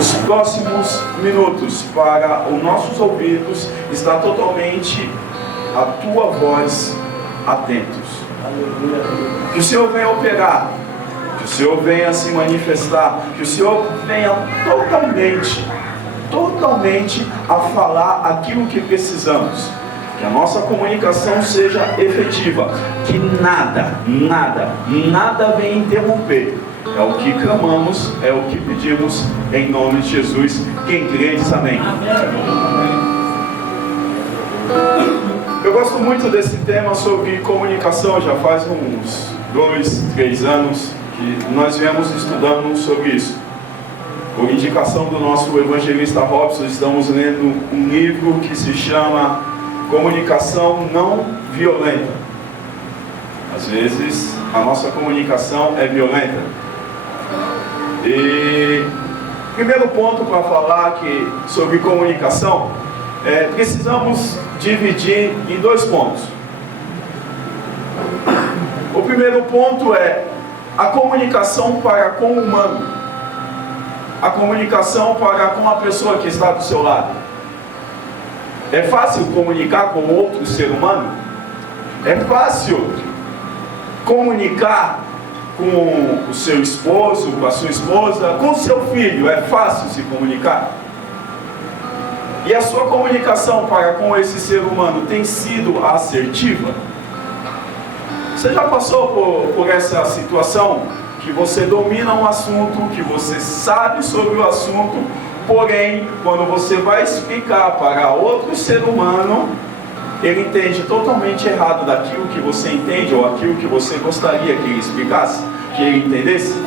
Os próximos minutos para os nossos ouvidos está totalmente a tua voz atentos. Que o Senhor venha operar, que o Senhor venha se manifestar, que o Senhor venha totalmente a falar aquilo que precisamos. Que a nossa comunicação seja efetiva, que nada venha interromper. É o que clamamos, é o que pedimos em nome de Jesus. Quem crê diz amém. Eu gosto muito desse tema sobre comunicação. Já faz uns 2, 3 anos que nós viemos estudando sobre isso. Por indicação do nosso evangelista Robson, estamos lendo um livro que se chama Comunicação Não Violenta. Às vezes a nossa comunicação é violenta. E primeiro ponto para falar sobre comunicação, precisamos dividir em 2 pontos. O primeiro ponto é a comunicação para com o humano, a comunicação para com a pessoa que está do seu lado. É fácil comunicar com outro ser humano? É fácil comunicar com o seu esposo, com a sua esposa, com o seu filho? É fácil se comunicar? E a sua comunicação para com esse ser humano tem sido assertiva? Você já passou por essa situação que você domina um assunto, que você sabe sobre o assunto, porém, quando você vai explicar para outro ser humano, ele entende totalmente errado daquilo que você entende ou aquilo que você gostaria que ele explicasse, que ele entendesse?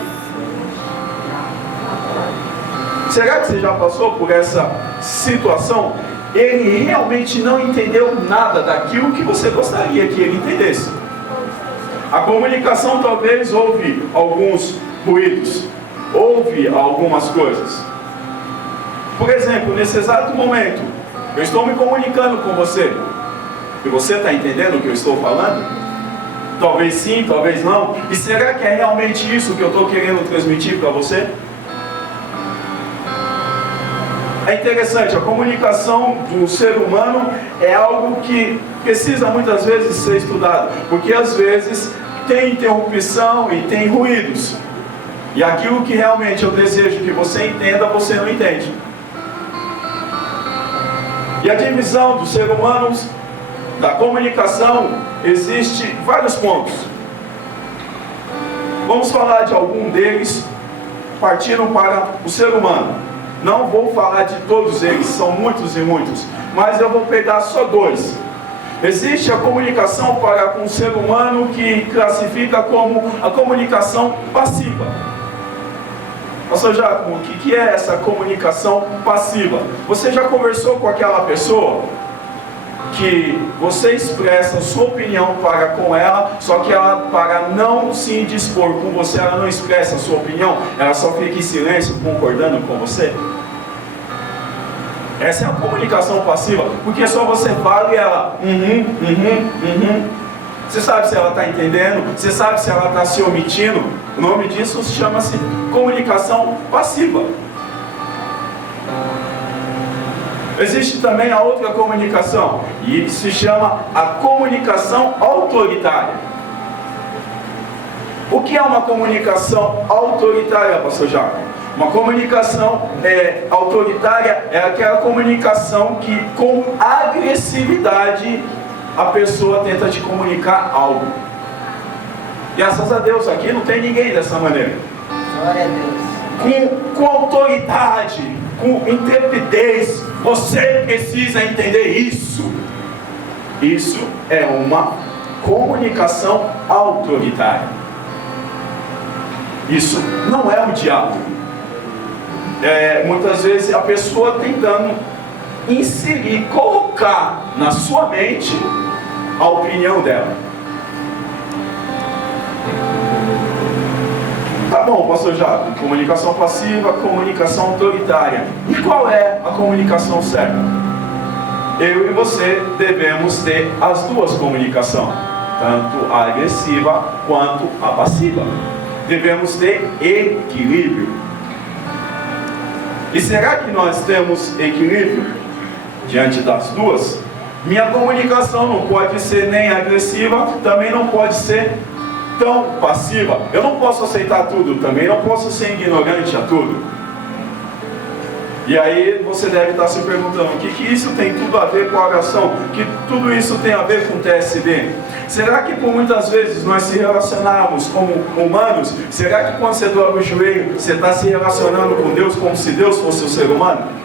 Será que você já passou por essa situação? Ele realmente não entendeu nada daquilo que você gostaria que ele entendesse. A comunicação talvez houve alguns ruídos, houve algumas coisas. Por exemplo, nesse exato momento, eu estou me comunicando com você. E você está entendendo o que eu estou falando? Talvez sim, talvez não. E será que é realmente isso que eu estou querendo transmitir para você? É interessante, a comunicação do ser humano é algo que precisa muitas vezes ser estudado. Porque às vezes tem interrupção e tem ruídos. E aquilo que realmente eu desejo que você entenda, você não entende. E a divisão dos seres humanos, da comunicação, existe vários pontos. Vamos falar de algum deles, partindo para o ser humano. Não vou falar de todos eles, são muitos e muitos, mas eu vou pegar só 2. Existe a comunicação para com o ser humano que classifica como a comunicação passiva. Pastor Jacob, o que é essa comunicação passiva? Você já conversou com aquela pessoa que você expressa sua opinião para com ela, só que ela, para não se indispor com você, ela não expressa a sua opinião, ela só fica em silêncio concordando com você? Essa é a comunicação passiva, porque só você fala e ela Você sabe se ela está entendendo, você sabe se ela está se omitindo. O nome disso chama-se comunicação passiva. Existe também a outra comunicação, e se chama a comunicação autoritária. O que é uma comunicação autoritária, pastor Jacob? Uma comunicação autoritária é aquela comunicação que, com agressividade, a pessoa tenta te comunicar algo. Graças a Deus, aqui não tem ninguém dessa maneira. Glória a Deus. Com autoridade, com intrepidez, você precisa entender isso. Isso é uma comunicação autoritária. Isso não é o diálogo. Muitas vezes a pessoa tentando inserir, colocar na sua mente a opinião dela. Tá bom, pastor Jacob, comunicação passiva, comunicação autoritária. E qual é a comunicação certa? Eu e você devemos ter as duas comunicações, tanto a agressiva quanto a passiva. Devemos ter equilíbrio. E será que nós temos equilíbrio diante das duas? Minha comunicação não pode ser nem agressiva, também não pode ser tão passiva. Eu não posso aceitar tudo, também não posso ser ignorante a tudo. E aí você deve estar se perguntando, o que isso tem tudo a ver com a oração? Que tudo isso tem a ver com TSD? Será que por muitas vezes nós se relacionarmos como humanos? Será que quando você dobra o joelho, você está se relacionando com Deus como se Deus fosse um ser humano?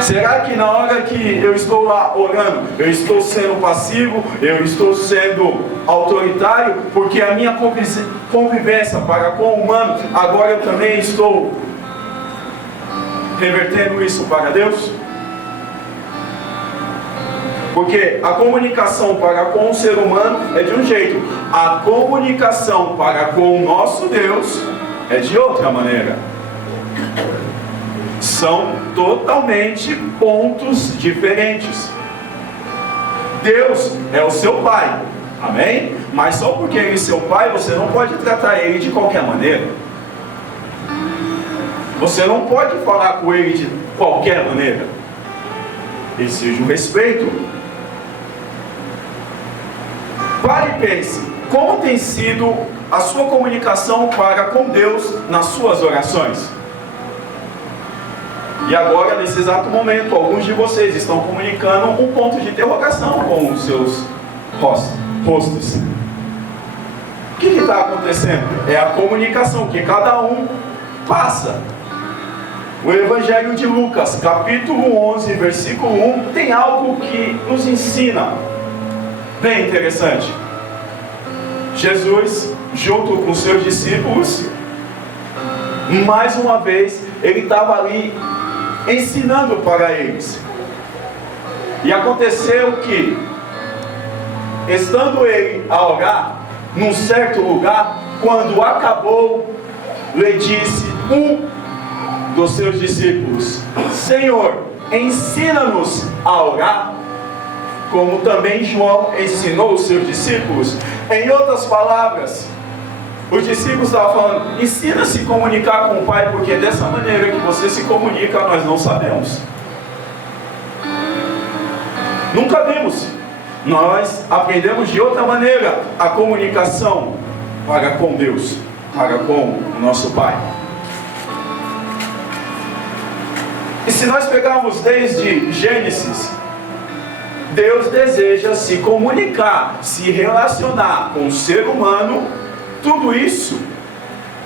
Será que na hora que eu estou lá orando, eu estou sendo passivo, eu estou sendo autoritário, porque a minha convivência para com o humano, agora eu também estou revertendo isso para Deus? Porque a comunicação para com o ser humano é de um jeito, a comunicação para com o nosso Deus é de outra maneira. São totalmente pontos diferentes. Deus é o seu pai, amém? Mas só porque ele é seu pai, você não pode tratar ele de qualquer maneira. Você não pode falar com ele de qualquer maneira. Exige um respeito. Pare e pense, como tem sido a sua comunicação para com Deus nas suas orações? E agora, nesse exato momento, alguns de vocês estão comunicando um ponto de interrogação com os seus rostos. O que está acontecendo? É a comunicação que cada um passa. O Evangelho de Lucas, capítulo 11, versículo 1, tem algo que nos ensina. Bem interessante. Jesus, junto com seus discípulos, mais uma vez, ele estava ali ensinando para eles. E aconteceu que, estando ele a orar, num certo lugar, quando acabou, lhe disse um dos seus discípulos: Senhor, ensina-nos a orar, como também João ensinou os seus discípulos. Em outras palavras, os discípulos estavam falando, ensina a se comunicar com o Pai, porque dessa maneira que você se comunica, nós não sabemos. Nunca vimos. Nós aprendemos de outra maneira a comunicação para com Deus, para com o nosso Pai. E se nós pegarmos desde Gênesis, Deus deseja se comunicar, se relacionar com o ser humano, tudo isso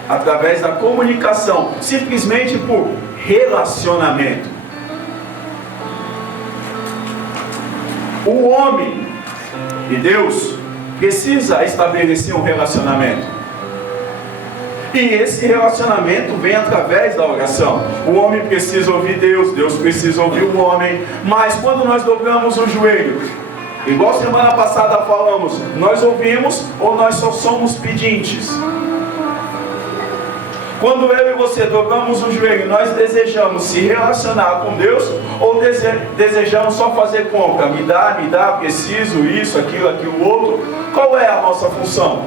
através da comunicação, simplesmente por relacionamento. O homem e Deus precisa estabelecer um relacionamento. E esse relacionamento vem através da oração. O homem precisa ouvir Deus, Deus precisa ouvir o homem. Mas quando nós dobramos o joelho, igual semana passada falamos, nós ouvimos ou nós só somos pedintes? Quando eu e você dobramos o joelho, nós desejamos se relacionar com Deus ou desejamos só fazer compra? Me dá, preciso isso, aquilo outro. Qual é a nossa função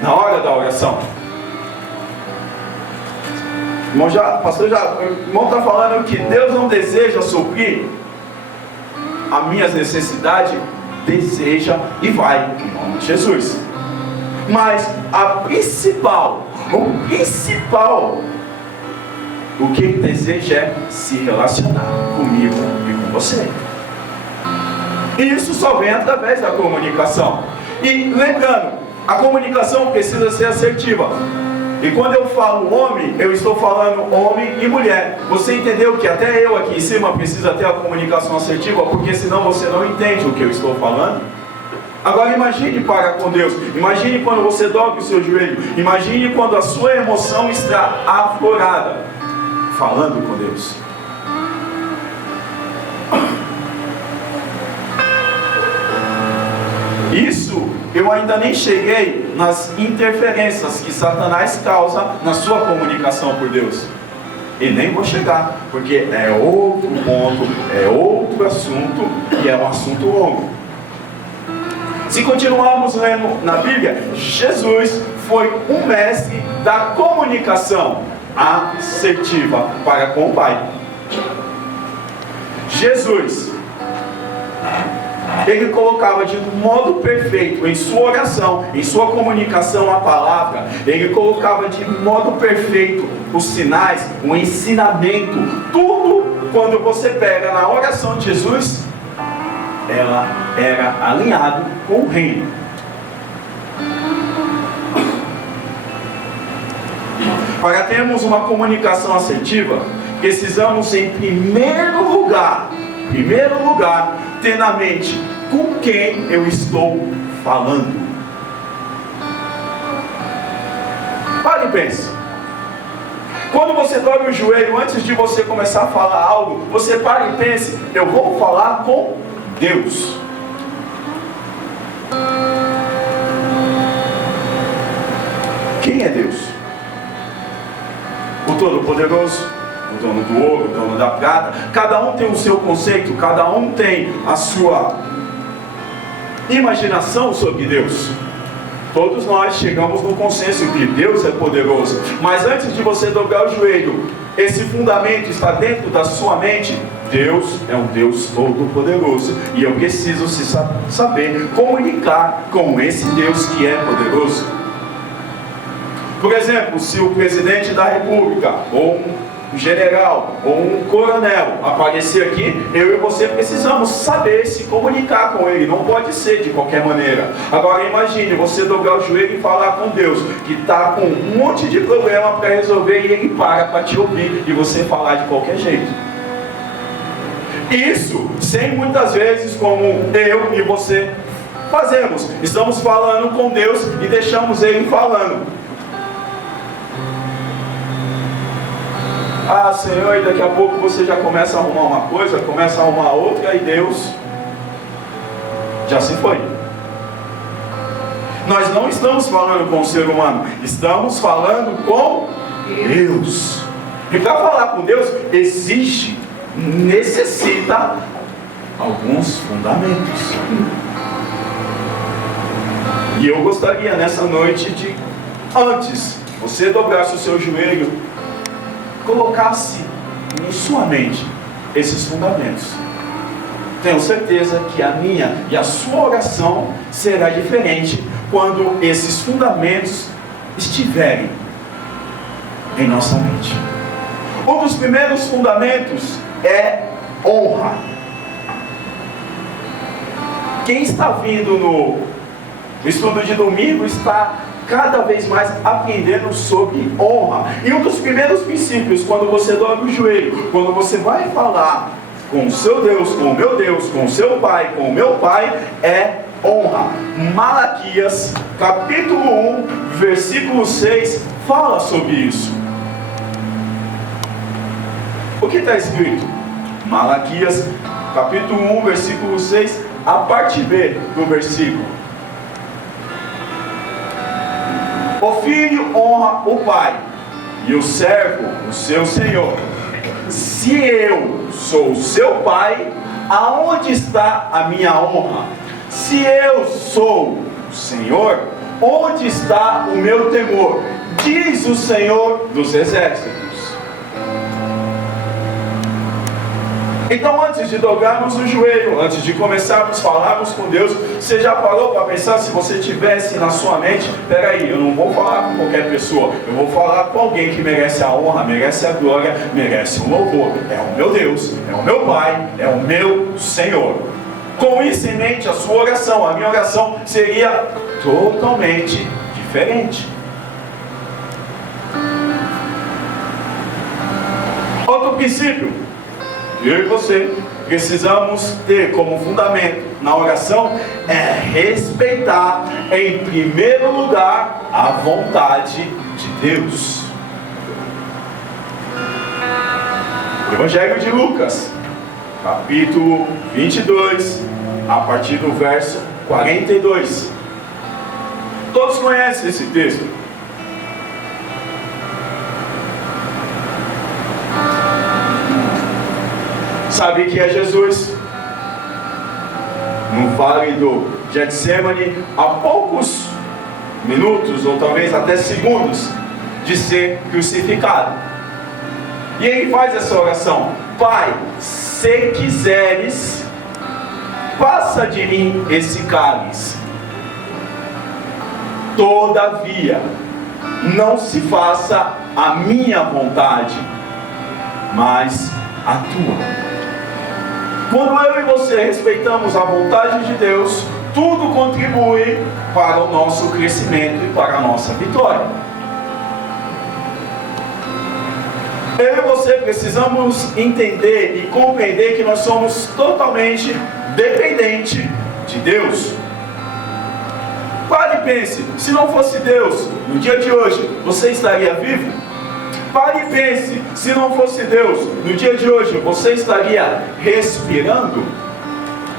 na hora da oração? O irmão está falando que Deus não deseja suprir as minhas necessidades, deseja e vai, em nome de Jesus. Mas o principal, o que ele deseja é se relacionar comigo e com você. E isso só vem através da comunicação. E lembrando, a comunicação precisa ser assertiva. E quando eu falo homem, eu estou falando homem e mulher. Você entendeu que até eu aqui em cima precisa ter a comunicação assertiva, porque senão você não entende o que eu estou falando? Agora imagine para com Deus. Imagine quando você dobra o seu joelho. Imagine quando a sua emoção está aflorada, falando com Deus. Isso eu ainda nem cheguei nas interferências que Satanás causa na sua comunicação por Deus. E nem vou chegar, porque é outro ponto, é outro assunto, e é um assunto longo. Se continuarmos lendo na Bíblia, Jesus foi um mestre da comunicação assertiva para com o Pai. Jesus, ele colocava de modo perfeito em sua oração, em sua comunicação a palavra, ele colocava de modo perfeito os sinais, o ensinamento, tudo. Quando você pega na oração de Jesus, ela era alinhado com o reino. Para termos uma comunicação assertiva, precisamos em primeiro lugar, ter na mente com quem eu estou falando. Pare e pense. Quando você dobra o joelho, antes de você começar a falar algo, você para e pense: eu vou falar com Deus. Quem é Deus? O Todo-Poderoso, o dono do ouro, o dono da prata. Cada um tem o seu conceito, cada um tem a sua imaginação sobre Deus. Todos nós chegamos no consenso que Deus é poderoso. Mas antes de você dobrar o joelho, esse fundamento está dentro da sua mente. Deus é um Deus todo-poderoso. E eu preciso saber comunicar com esse Deus que é poderoso. Por exemplo, se o presidente da república, ou um general, ou um coronel aparecer aqui, eu e você precisamos saber se comunicar com ele. Não pode ser de qualquer maneira. Agora imagine você dobrar o joelho e falar com Deus, que está com um monte de problema para resolver, e ele para te ouvir e você falar de qualquer jeito. Isso, sem muitas vezes, como eu e você fazemos. Estamos falando com Deus e deixamos ele falando. Ah, Senhor, e daqui a pouco você já começa a arrumar uma coisa, começa a arrumar outra, e Deus já se foi. Nós não estamos falando com o ser humano, estamos falando com Deus. E para falar com Deus, necessita alguns fundamentos. E eu gostaria nessa noite de, antes você dobrasse o seu joelho, colocasse em sua mente esses fundamentos. Tenho certeza que a minha e a sua oração será diferente quando esses fundamentos estiverem em nossa mente. Um dos primeiros fundamentos é honra. Quem está vindo no estudo de domingo está cada vez mais aprendendo sobre honra. E um dos primeiros princípios, quando você dobra o joelho, quando você vai falar com o seu Deus, com o meu Deus, com o seu Pai, com o meu Pai, é honra. Malaquias, capítulo 1, versículo 6, fala sobre isso. O que está escrito? Malaquias, capítulo 1, versículo 6, a parte B do versículo. O filho honra o pai, e o servo o seu senhor. Se eu sou o seu pai, aonde está a minha honra? Se eu sou o Senhor, onde está o meu temor? Diz o Senhor dos exércitos. Então, antes de dobrarmos o joelho, antes de começarmos a falarmos com Deus, você já parou para pensar, se você tivesse na sua mente: peraí, eu não vou falar com qualquer pessoa, eu vou falar com alguém que merece a honra, merece a glória, merece o louvor. É o meu Deus, é o meu Pai, é o meu Senhor. Com isso em mente, a sua oração, a minha oração seria totalmente diferente. Outro princípio: eu e você precisamos ter como fundamento na oração é respeitar em primeiro lugar a vontade de Deus. Evangelho de Lucas, capítulo 22, a partir do verso 42. Todos conhecem esse texto. Sabe que é Jesus no vale do Getsemane, a poucos minutos ou talvez até segundos de ser crucificado. E ele faz essa oração: Pai, se quiseres, passa de mim esse cálice. Todavia, não se faça a minha vontade, mas a tua. Quando eu e você respeitamos a vontade de Deus, tudo contribui para o nosso crescimento e para a nossa vitória. Eu e você precisamos entender e compreender que nós somos totalmente dependentes de Deus. Pare e pense, se não fosse Deus, no dia de hoje, você estaria vivo? Pare e pense, se não fosse Deus, no dia de hoje, você estaria respirando?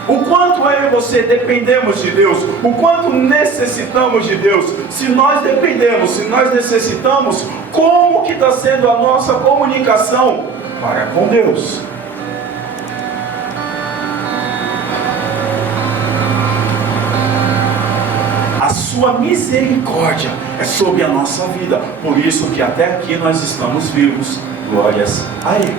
O quanto eu e você dependemos de Deus, o quanto necessitamos de Deus. Se nós dependemos, se nós necessitamos, como que está sendo a nossa comunicação para com Deus? A sua misericórdia é sobre a nossa vida. Por isso que até aqui nós estamos vivos. Glórias a Ele.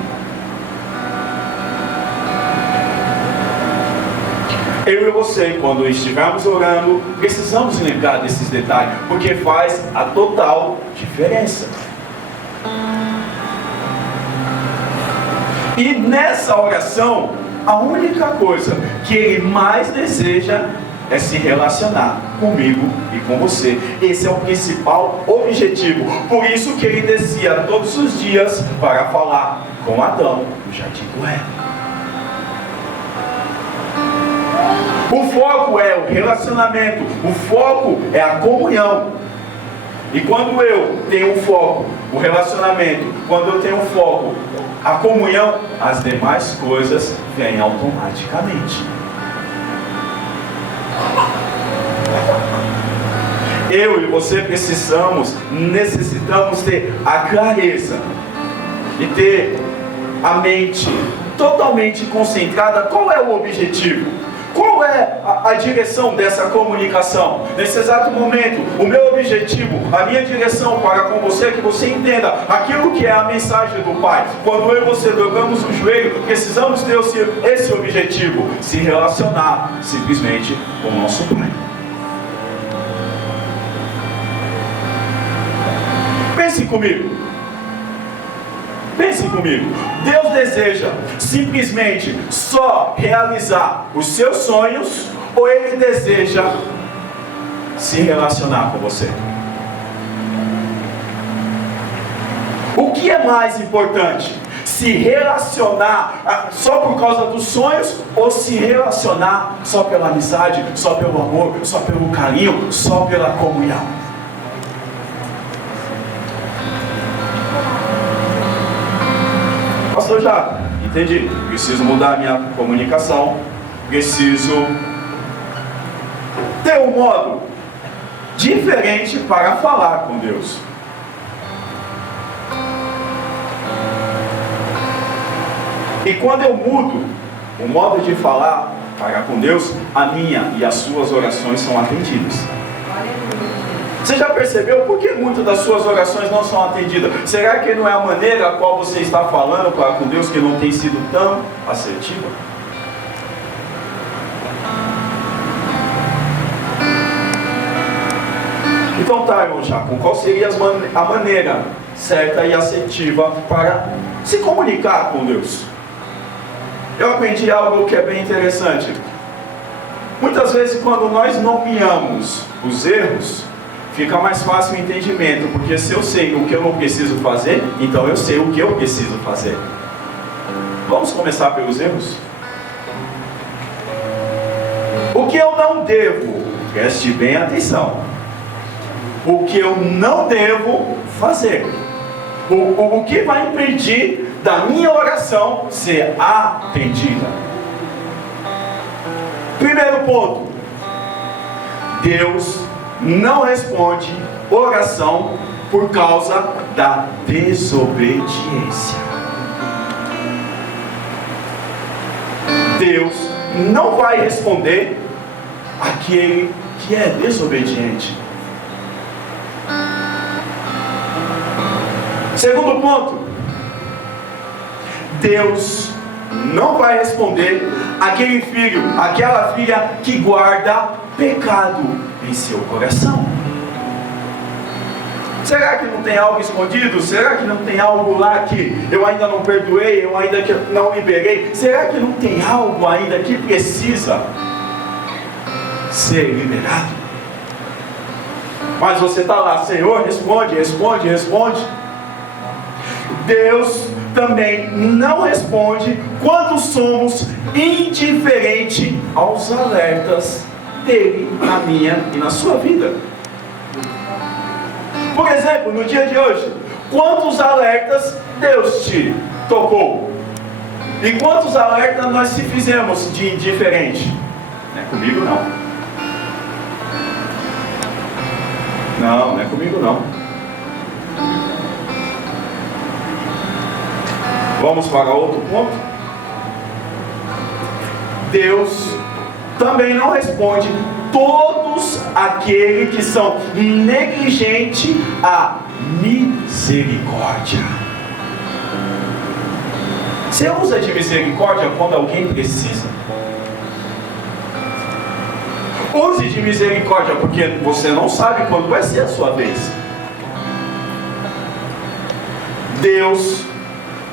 Eu e você, quando estivermos orando, precisamos lembrar desses detalhes, porque faz a total diferença. E nessa oração, a única coisa que Ele mais deseja é se relacionar comigo e com você. Esse é o principal objetivo. Por isso que Ele descia todos os dias para falar com Adão no jardim do Éden. O foco é o relacionamento, o foco é a comunhão. E quando eu tenho um foco, o relacionamento, quando eu tenho um foco, a comunhão, as demais coisas vêm automaticamente. Eu e você necessitamos ter a clareza e ter a mente totalmente concentrada. Qual é o objetivo? Qual é a direção dessa comunicação? Nesse exato momento, o meu objetivo, a minha direção para com você é que você entenda aquilo que é a mensagem do Pai. Quando eu e você dobramos o joelho, precisamos ter esse objetivo, se relacionar simplesmente com o nosso Pai. Pense comigo. Pense comigo. Deus deseja simplesmente só realizar os seus sonhos, ou Ele deseja se relacionar com você? O que é mais importante? Se relacionar só por causa dos sonhos, ou se relacionar só pela amizade, só pelo amor, só pelo carinho, só pela comunhão? Eu já entendi, preciso mudar a minha comunicação, preciso ter um modo diferente para falar com Deus. E quando eu mudo o modo de falar para com Deus, a minha e as suas orações são atendidas. Você já percebeu por que muitas das suas orações não são atendidas? Será que não é a maneira a qual você está falando para com Deus que não tem sido tão assertiva? Então tá, irmão Jaco, qual seria a maneira certa e assertiva para se comunicar com Deus? Eu aprendi algo que é bem interessante. Muitas vezes quando nós nomeamos os erros, fica mais fácil o entendimento, porque se eu sei o que eu não preciso fazer, então eu sei o que eu preciso fazer. Vamos começar pelos erros? O que eu não devo, preste bem atenção, o que eu não devo fazer, o que vai impedir da minha oração ser atendida. Primeiro ponto: Deus não responde oração por causa da desobediência. Deus não vai responder aquele que é desobediente. Segundo ponto, Deus não vai responder aquele filho, aquela filha que guarda pecado em seu coração. Será que não tem algo escondido? Será que não tem algo lá que eu ainda não perdoei, eu ainda que não liberei? Será que não tem algo ainda que precisa ser liberado? Mas você está lá, Senhor, responde, responde, responde. Deus também não responde quando somos indiferentes aos alertas dele na minha e na sua vida. Por exemplo, no dia de hoje, quantos alertas Deus te tocou? E quantos alertas nós se fizemos de indiferente? Não é comigo não. Não é comigo não. Vamos para outro ponto. Deus também não responde todos aqueles que são negligentes à misericórdia. Você usa de misericórdia quando alguém precisa? Use de misericórdia, porque você não sabe quando vai ser a sua vez. Deus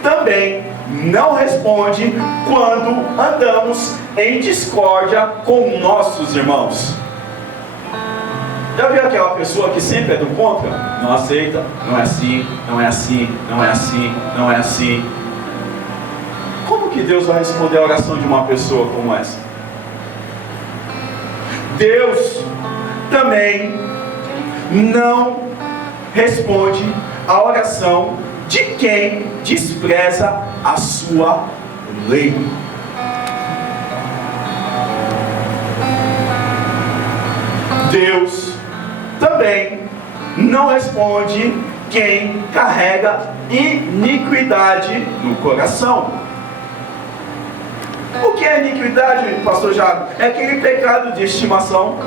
também não responde quando andamos em discórdia com nossos irmãos. Já viu aquela pessoa que sempre é do contra? Não aceita, não é assim, não é assim, não é assim, não é assim. Como que Deus vai responder a oração de uma pessoa como essa? Deus também não responde a oração de quem despreza a sua lei. Deus também não responde quem carrega iniquidade no coração. O que é iniquidade, pastor Jago? É aquele pecado de estimação.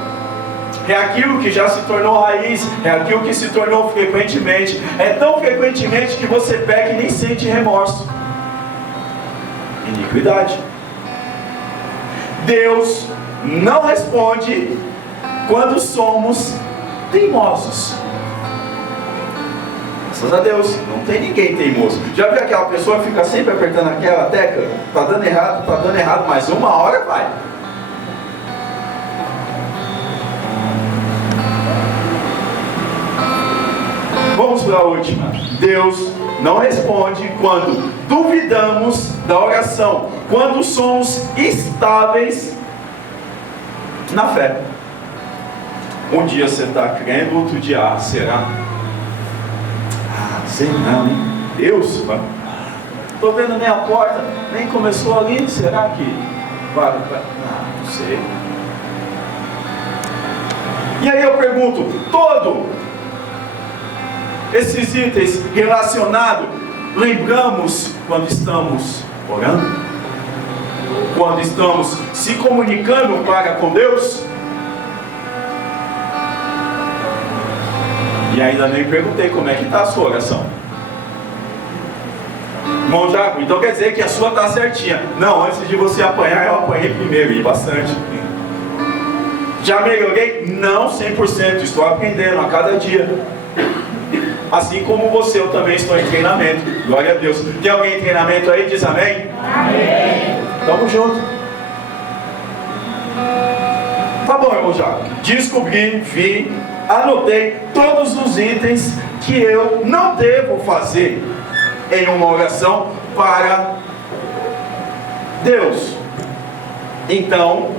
É aquilo que já se tornou raiz, é aquilo que se tornou frequentemente. É tão frequentemente que você peca e nem sente remorso. Iniquidade. Deus não responde quando somos teimosos. Graças a Deus, não tem ninguém teimoso. Já viu aquela pessoa que fica sempre apertando aquela tecla? Tá dando errado, mas uma hora vai. Vamos para a última. Deus não responde quando duvidamos da oração, quando somos estáveis na fé. Um dia você está crendo, outro dia, será? Sei não, hein? Deus, estou vendo nem a porta, nem começou ali, será que vai? Não sei. E aí eu pergunto, todos esses itens relacionados, lembramos quando estamos orando? Quando estamos se comunicando para com Deus? E ainda nem perguntei como é que está a sua oração. Irmão Jaco, então quer dizer que a sua está certinha. Não, antes de você apanhar, eu apanhei primeiro, e bastante. Já melhorei? Não 100%, estou aprendendo a cada dia. Assim como você, eu também estou em treinamento. Glória a Deus. Tem alguém em treinamento aí? Diz amém? Amém. Tamo junto. Tá bom, irmão Jaco. Descobri, vi, anotei todos os itens que eu não devo fazer em uma oração para Deus. Então,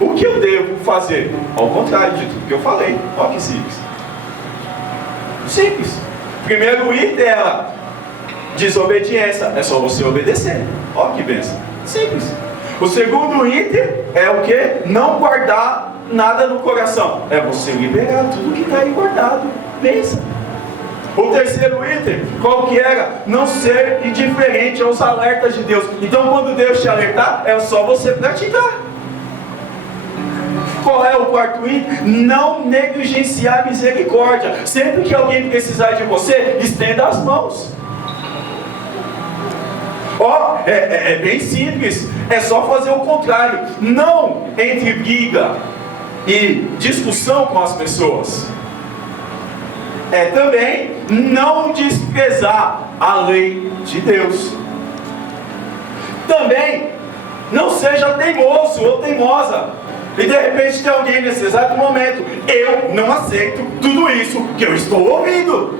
o que eu devo fazer? Ao contrário de tudo que eu falei. Olha que simples. Simples. Primeiro item é desobediência. É só você obedecer. Olha que bênção. Simples. O segundo item é o que? Não guardar nada no coração. É você liberar tudo que está aí guardado. Pensa. O terceiro item, qual que era? Não ser indiferente aos alertas de Deus. Então quando Deus te alertar, é só você praticar. Qual é o quarto item? Não negligenciar a misericórdia. Sempre que alguém precisar de você, estenda as mãos. É bem simples, é só fazer o contrário. Não entre briga e discussão com as pessoas. É também não desprezar a lei de Deus. Também não seja teimoso ou teimosa. E de repente tem alguém nesse exato momento: eu não aceito tudo isso que eu estou ouvindo.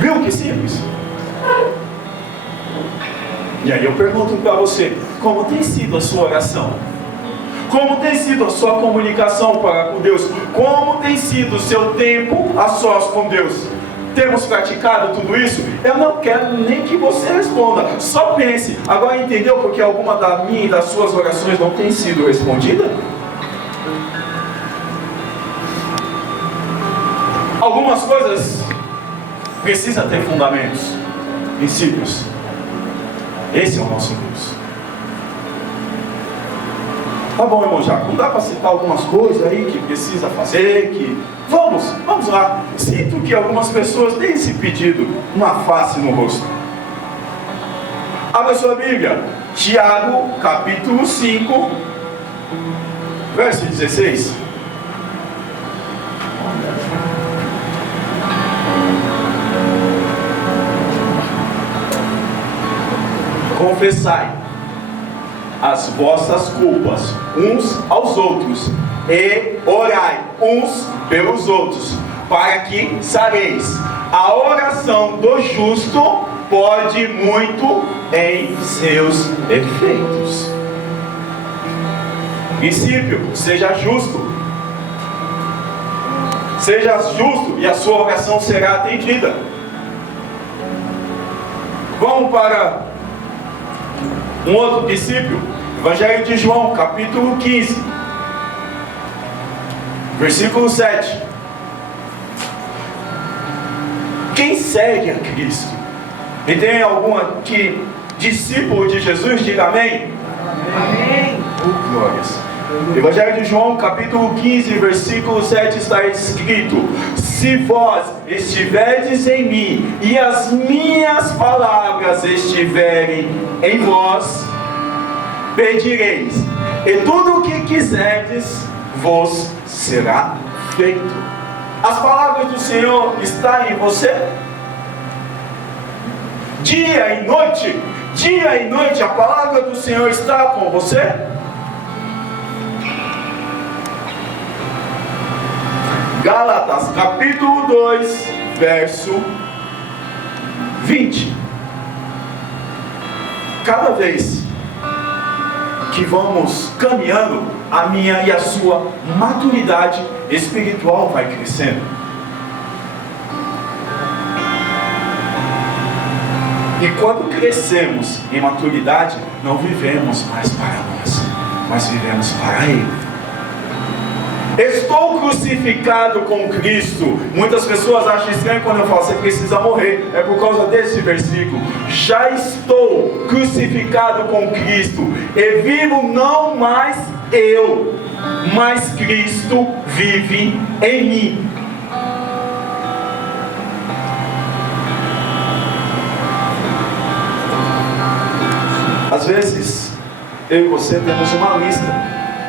Viu que simples? E aí eu pergunto para você: como tem sido a sua oração? Como tem sido a sua comunicação para com Deus? Como tem sido o seu tempo a sós com Deus? Temos praticado tudo isso? Eu não quero nem que você responda. Só pense. Agora entendeu porque alguma da minha e das suas orações não tem sido respondida? Algumas coisas precisam ter fundamentos, princípios. Esse é o nosso Deus. Tá bom, irmão Jaco, não dá para citar algumas coisas aí que precisa fazer, que... Vamos lá. Sinto que algumas pessoas têm se pedido uma face no rosto. Abra sua Bíblia. Tiago, capítulo 5, verso 16. Confessai as vossas culpas uns aos outros e orai uns pelos outros, para que sareis. A oração do justo pode muito em seus efeitos. Princípio: seja justo. Seja justo e a sua oração será atendida. Vamos para um outro princípio. Evangelho de João, capítulo 15, versículo 7. Quem segue a Cristo e tem algum aqui discípulo de Jesus, diga amém. Amém. Glórias. Evangelho de João, capítulo 15, versículo 7 está escrito: se vós estiverdes em mim e as minhas palavras estiverem em vós, pedireis, e tudo o que quiserdes vos será feito. As palavras do Senhor estão em você? Dia e noite a palavra do Senhor está com você? Gálatas, capítulo 2, verso 20. Cada vez que vamos caminhando, a minha e a sua maturidade espiritual vai crescendo. E quando crescemos em maturidade, não vivemos mais para nós, mas vivemos para Ele. Estou crucificado com Cristo. Muitas pessoas acham estranho quando eu falo: você precisa morrer. É por causa desse versículo. Já estou crucificado com Cristo, e vivo não mais eu, mas Cristo vive em mim. Às vezes, eu e você temos uma lista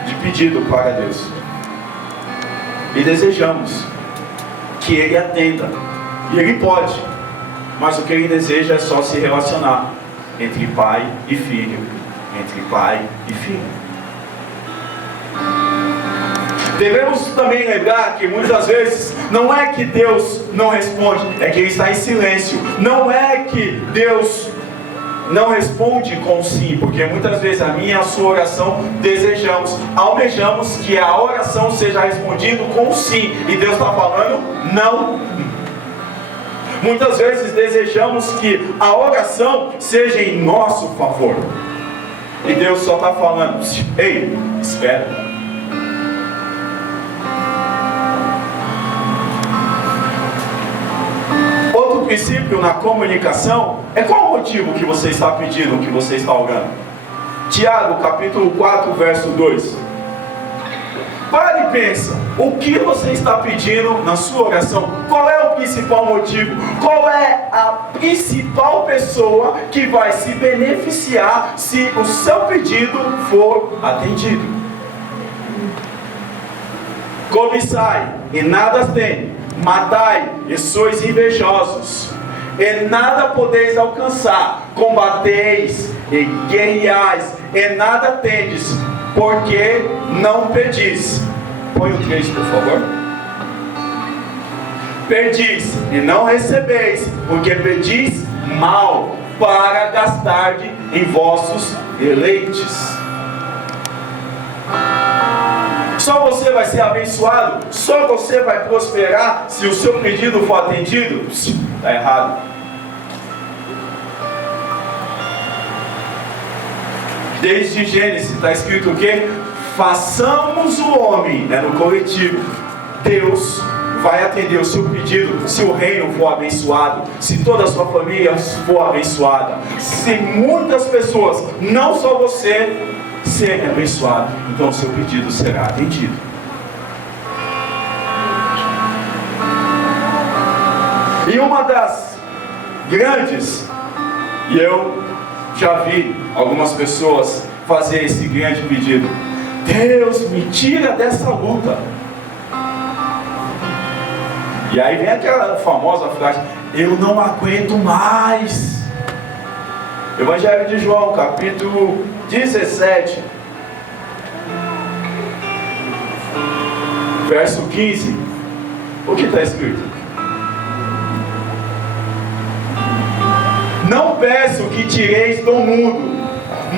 de pedido para Deus e desejamos que Ele atenda, e Ele pode, mas o que Ele deseja é só se relacionar entre pai e filho, entre pai e filho. Devemos também lembrar que muitas vezes não é que Deus não responde, é que Ele está em silêncio. Não é que Deus não responde com sim, porque muitas vezes a minha e a sua oração almejamos que a oração seja respondida com sim, e Deus está falando não. Muitas vezes desejamos que a oração seja em nosso favor, e Deus só está falando: ei, espera. Outro princípio na comunicação é: qual o motivo que você está pedindo, o que você está orando? Tiago, capítulo 4, verso 2. Pare e pensa, o que você está pedindo na sua oração? Qual é o principal motivo? Qual é a principal pessoa que vai se beneficiar se o seu pedido for atendido? Cobiçai e nada tem, matai e sois invejosos, e nada podeis alcançar, combateis e guerreais, e nada tendes, porque não pedis. Põe o 3, por favor. Pedis e não recebeis, porque pedis mal, para gastarde em vossos deleites. Só você vai ser abençoado, só você vai prosperar se o seu pedido for atendido? Está errado. Desde Gênesis está escrito o quê? Façamos o homem, no coletivo. Deus vai atender o seu pedido se o reino for abençoado, se toda a sua família for abençoada, se muitas pessoas, não só você, serem abençoados, então o seu pedido será atendido. E uma das grandes, e eu já vi algumas pessoas fazer esse grande pedido: Deus, me tira dessa luta. E aí vem aquela famosa frase: eu não aguento mais. Evangelho de João, capítulo 17, verso 15. O que está escrito? Não peço que tireis do mundo,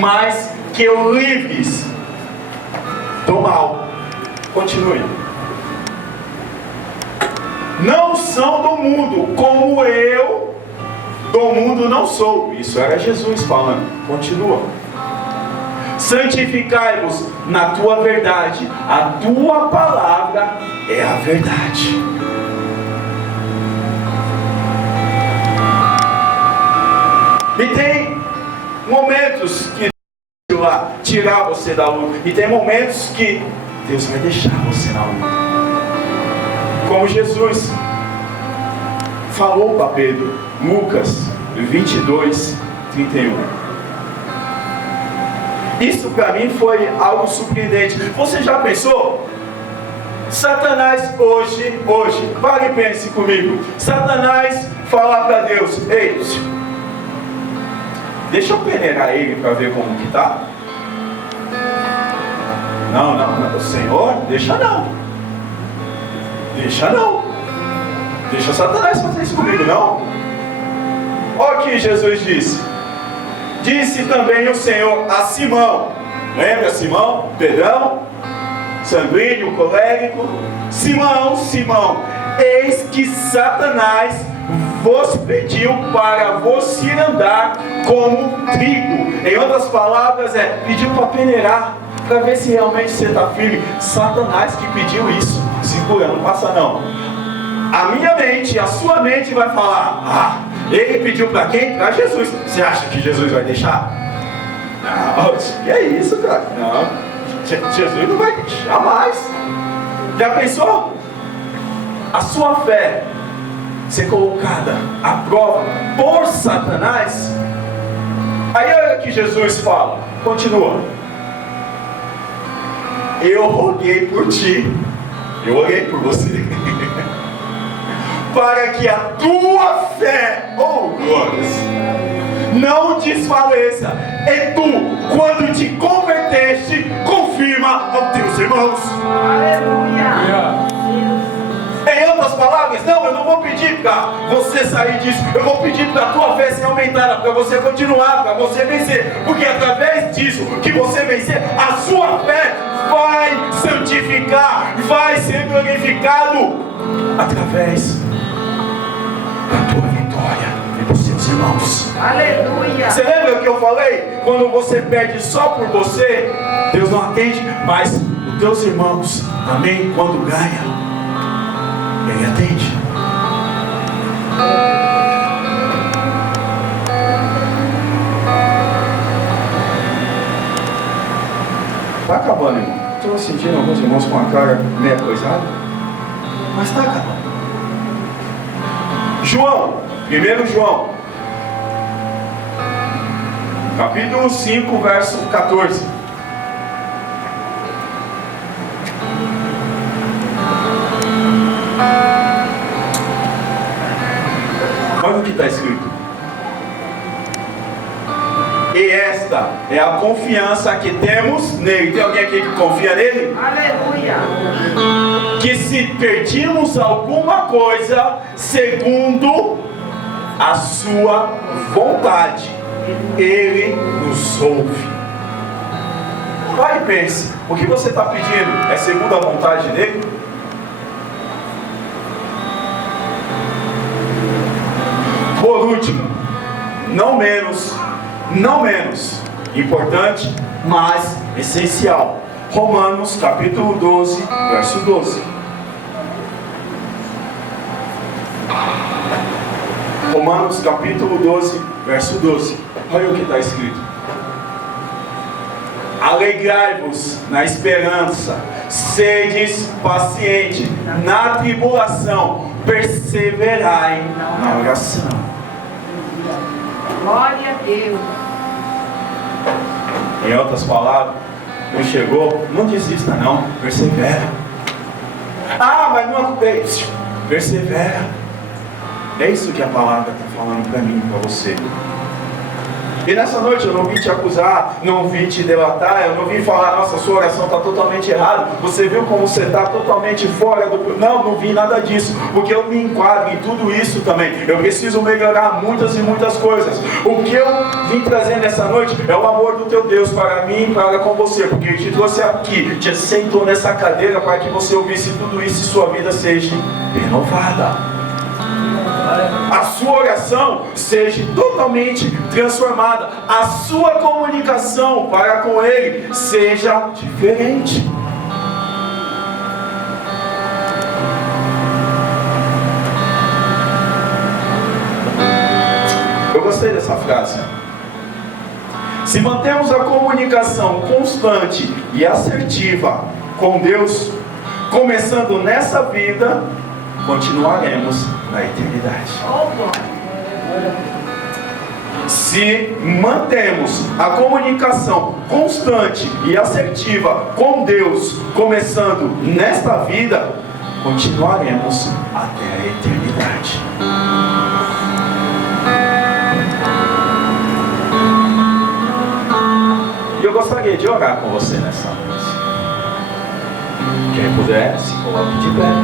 mas que o livres do mal. Continue. Não são do mundo, como eu do mundo não sou. Isso era Jesus falando. Continua. Santificai-vos na tua verdade. A tua palavra é a verdade. E tem momentos que Deus vai tirar você da luta. E tem momentos que Deus vai deixar você na luta. Como Jesus falou para Pedro, Lucas 22, 31. Isso para mim foi algo surpreendente. Você já pensou? Satanás hoje, pare e pense comigo. Satanás fala para Deus: ei, deixa eu peneirar ele para ver como que tá. Não, Senhor, deixa não. Deixa Satanás fazer isso comigo, não. Olha o que Jesus disse. Disse também o Senhor a Simão. Lembra Simão? Pedrão? Sanguíneo, colérico. Simão, eis que Satanás vos pediu para vos ir andar como trigo. Em outras palavras, pediu para peneirar, para ver se realmente você está firme. Satanás que pediu isso. Segura, não passa não. A minha mente, a sua mente vai falar: ele pediu para quem? Para Jesus. Você acha que Jesus vai deixar? Não, que é isso, cara? Não, Jesus não vai deixar mais. Já pensou? A sua fé ser colocada à prova por Satanás. Aí olha o que Jesus fala. Continua. Eu roguei por ti. Eu orei por você. Para que a tua fé, glórias, não desfaleça. E tu, quando te converteste, confirma aos teus irmãos. Aleluia. Em outras palavras, não, eu não vou pedir para você sair disso. Eu vou pedir para a tua fé ser aumentada, para você continuar, para você vencer. Porque através disso que você vencer, a sua fé vai santificar, vai ser glorificado através da tua vitória e dos seus irmãos. Aleluia. Você lembra o que eu falei? Quando você pede só por você, Deus não atende, mas os teus irmãos, amém? Quando ganha, Ele atende. Está acabando, irmão. Estou sentindo alguns irmãos com a cara meia coisada. Mas tá, cara. João, 1 João, capítulo 5, verso 14. Olha o que está escrito. E esta é a confiança que temos nele. Tem alguém aqui que confia nele? Aleluia. Que se pedimos alguma coisa segundo a sua vontade, ele nos ouve. Vai e pense, o que você está pedindo é segundo a vontade dele? Por último, não menos importante, mas essencial, Romanos capítulo 12, verso 12. Romanos capítulo 12, verso 12. Olha o que está escrito. Alegrai-vos na esperança, sedes pacientes na tribulação, perseverai na oração. Glória a Deus. Em outras palavras, não chegou, não desista não, persevera. Ah, mas não é, persevera. É isso que a palavra está falando para mim, para você. E nessa noite eu não vim te acusar, não vim te delatar, eu não vim falar, nossa, sua oração está totalmente errada, você viu como você está totalmente fora do... Não vim nada disso, porque eu me enquadro em tudo isso também. Eu preciso melhorar muitas e muitas coisas. O que eu vim trazer nessa noite é o amor do teu Deus para mim e para com você, porque Ele te trouxe aqui, te sentou nessa cadeira para que você ouvisse tudo isso e sua vida seja renovada. A sua oração seja totalmente transformada. A sua comunicação para com Ele seja diferente. Eu gostei dessa frase. Se mantemos a comunicação constante e assertiva com Deus, começando nessa vida, continuaremos na eternidade. Se mantemos a comunicação constante e assertiva com Deus, começando nesta vida, continuaremos até a eternidade. E eu gostaria de orar com você nessa noite. Quem puder, se coloque de pé.